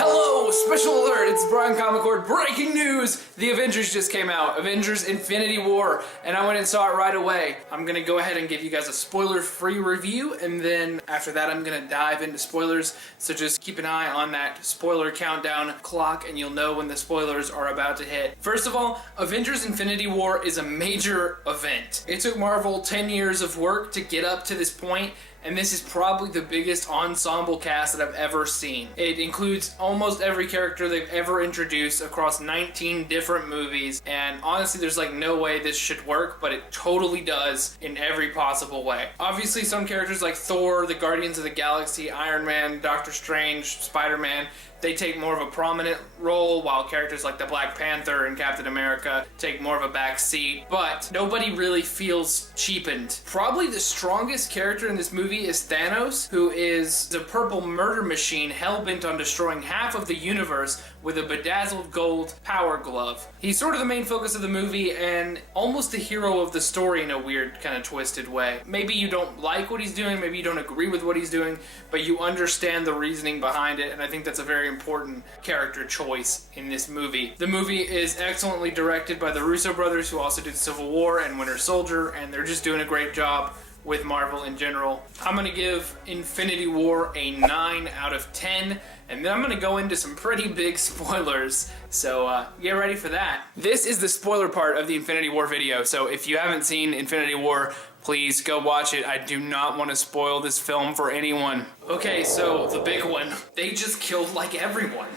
Hello, special alert, it's Brian Comicord. Breaking news! The Avengers just came out. Avengers Infinity War. And I went and saw it right away. I'm gonna go ahead and give you guys a spoiler-free review, and then after that I'm gonna dive into spoilers. So just keep an eye on that spoiler countdown clock and you'll know when the spoilers are about to hit. First of all, Avengers Infinity War is a major event. It took Marvel 10 years of work to get up to this point, and this is probably the biggest ensemble cast that I've ever seen. It includes almost every character they've ever introduced across 19 different movies, and honestly there's like no way this should work, but it totally does in every possible way. Obviously some characters like Thor, the Guardians of the Galaxy, Iron Man, Doctor Strange, Spider-Man, they take more of a prominent role, while characters like the Black Panther and Captain America take more of a back seat, but nobody really feels cheapened. Probably the strongest character in this movie is Thanos, who is the purple murder machine hell-bent on destroying half of the universe with a bedazzled gold power glove. He's sort of the main focus of the movie and almost the hero of the story in a weird kind of twisted way. Maybe you don't like what he's doing, maybe you don't agree with what he's doing, but you understand the reasoning behind it, and I think that's a very important character choice in this movie. The movie is excellently directed by the Russo brothers, who also did Civil War and Winter Soldier, and they're just doing a great job with Marvel in general. I'm gonna give Infinity War a 9 out of 10, and then I'm gonna go into some pretty big spoilers, so get ready for that. This is the spoiler part of the Infinity War video, so if you haven't seen Infinity War, please go watch it. I do not want to spoil this film for anyone. Okay, so the big one. They just killed like everyone.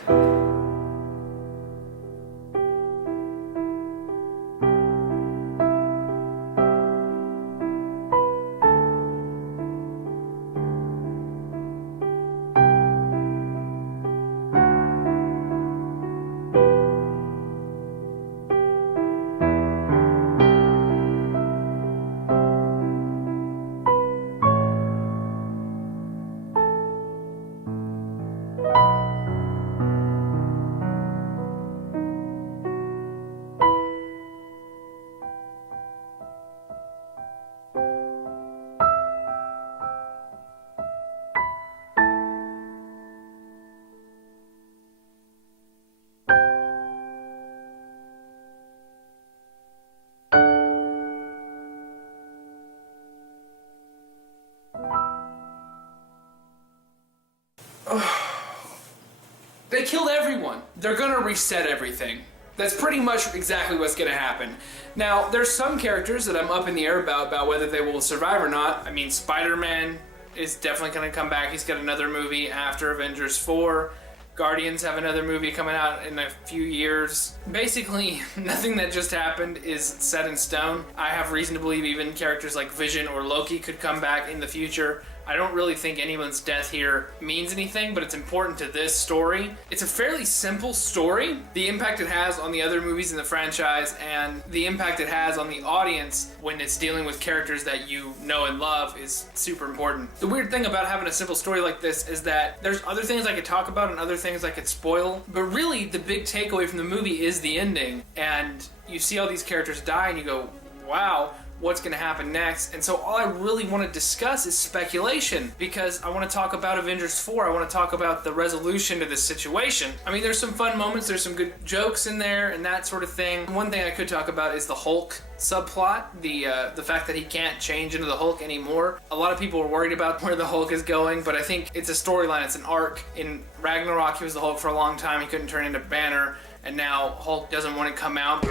They killed everyone. They're gonna reset everything. That's pretty much exactly what's gonna happen. Now, there's some characters that I'm up in the air about whether they will survive or not. I mean, Spider-Man is definitely gonna come back. He's got another movie after Avengers 4. Guardians have another movie coming out in a few years. Basically, nothing that just happened is set in stone. I have reason to believe even characters like Vision or Loki could come back in the future. I don't really think anyone's death here means anything, but it's important to this story. It's a fairly simple story. The impact it has on the other movies in the franchise and the impact it has on the audience when it's dealing with characters that you know and love is super important. The weird thing about having a simple story like this is that there's other things I could talk about and other things I could spoil, but really the big takeaway from the movie is the ending, and you see all these characters die and you go, wow, what's going to happen next? And so all I really want to discuss is speculation, because I want to talk about Avengers 4. I want to talk about the resolution to this situation. I mean, there's some fun moments, there's some good jokes in there and that sort of thing. One thing I could talk about is the Hulk subplot, the fact that he can't change into the Hulk anymore. A lot of people are worried about where the Hulk is going, but I think it's a storyline, it's an arc. In Ragnarok, he was the Hulk for a long time, he couldn't turn into Banner, and now Hulk doesn't want to come out.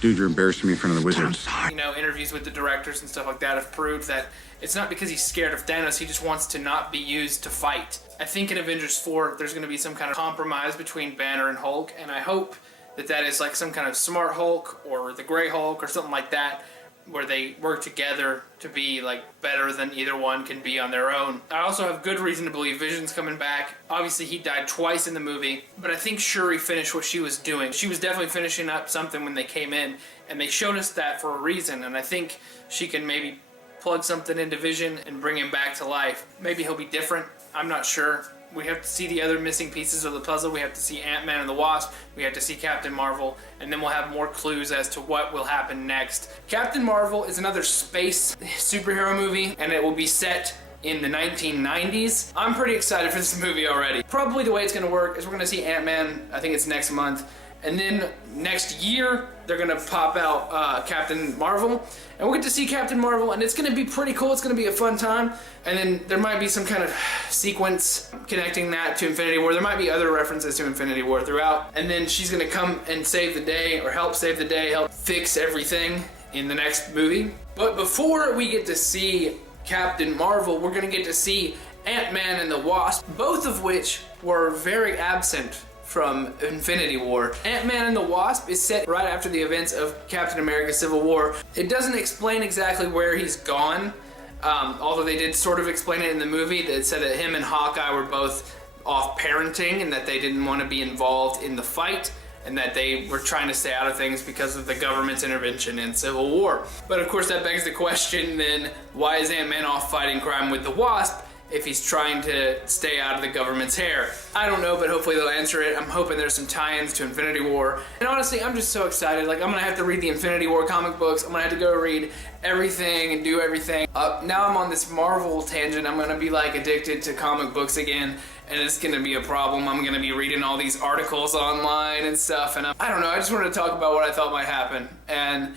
Dude, you're embarrassing me in front of the wizards. You know, interviews with the directors and stuff like that have proved that it's not because he's scared of Thanos, he just wants to not be used to fight. I think in Avengers 4, there's going to be some kind of compromise between Banner and Hulk, and I hope that that is like some kind of smart Hulk or the Grey Hulk or something like that, where they work together to be like better than either one can be on their own. I also have good reason to believe Vision's coming back. Obviously he died twice in the movie, but I think Shuri finished what she was doing. She was definitely finishing up something when they came in, and they showed us that for a reason, and I think she can maybe plug something into Vision and bring him back to life. Maybe he'll be different, I'm not sure. We have to see the other missing pieces of the puzzle. We have to see Ant-Man and the Wasp. We have to see Captain Marvel. And then we'll have more clues as to what will happen next. Captain Marvel is another space superhero movie, and it will be set in the 1990s. I'm pretty excited for this movie already. Probably the way it's gonna work is we're gonna see Ant-Man, I think it's next month, and then next year they're gonna pop out Captain Marvel, and we'll get to see Captain Marvel, and it's gonna be pretty cool. It's gonna be a fun time, and then there might be some kind of sequence connecting that to Infinity War. There might be other references to Infinity War throughout, and then she's gonna come and save the day, or help save the day, help fix everything in the next movie. But before we get to see Captain Marvel, we're gonna get to see Ant-Man and the Wasp, both of which were very absent from Infinity War. Ant-Man and the Wasp is set right after the events of Captain America Civil War. It doesn't explain exactly where he's gone, although they did sort of explain it in the movie. That said that him and Hawkeye were both off parenting and that they didn't want to be involved in the fight, and that they were trying to stay out of things because of the government's intervention in Civil War. But of course that begs the question then, why is Ant-Man off fighting crime with the Wasp if he's trying to stay out of the government's hair? I don't know, but hopefully they'll answer it. I'm hoping there's some tie-ins to Infinity War. And honestly, I'm just so excited. Like, I'm gonna have to read the Infinity War comic books. I'm gonna have to go read everything and do everything. Now I'm on this Marvel tangent. I'm gonna be like addicted to comic books again, and it's gonna be a problem. I'm gonna be reading all these articles online and stuff, and I don't know, I just wanted to talk about what I thought might happen. And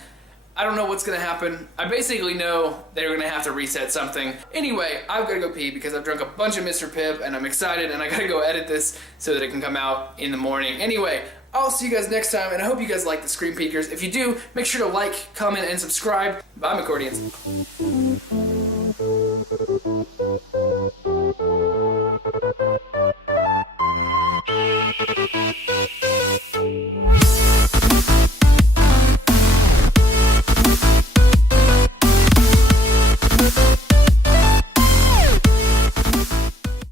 I don't know what's gonna happen. I basically know they're gonna have to reset something. Anyway, I've gotta go pee because I've drunk a bunch of Mr. Pibb and I'm excited, and I gotta go edit this so that it can come out in the morning. Anyway, I'll see you guys next time, and I hope you guys like the Screen Peekers. If you do, make sure to like, comment, and subscribe. Bye, McCordians.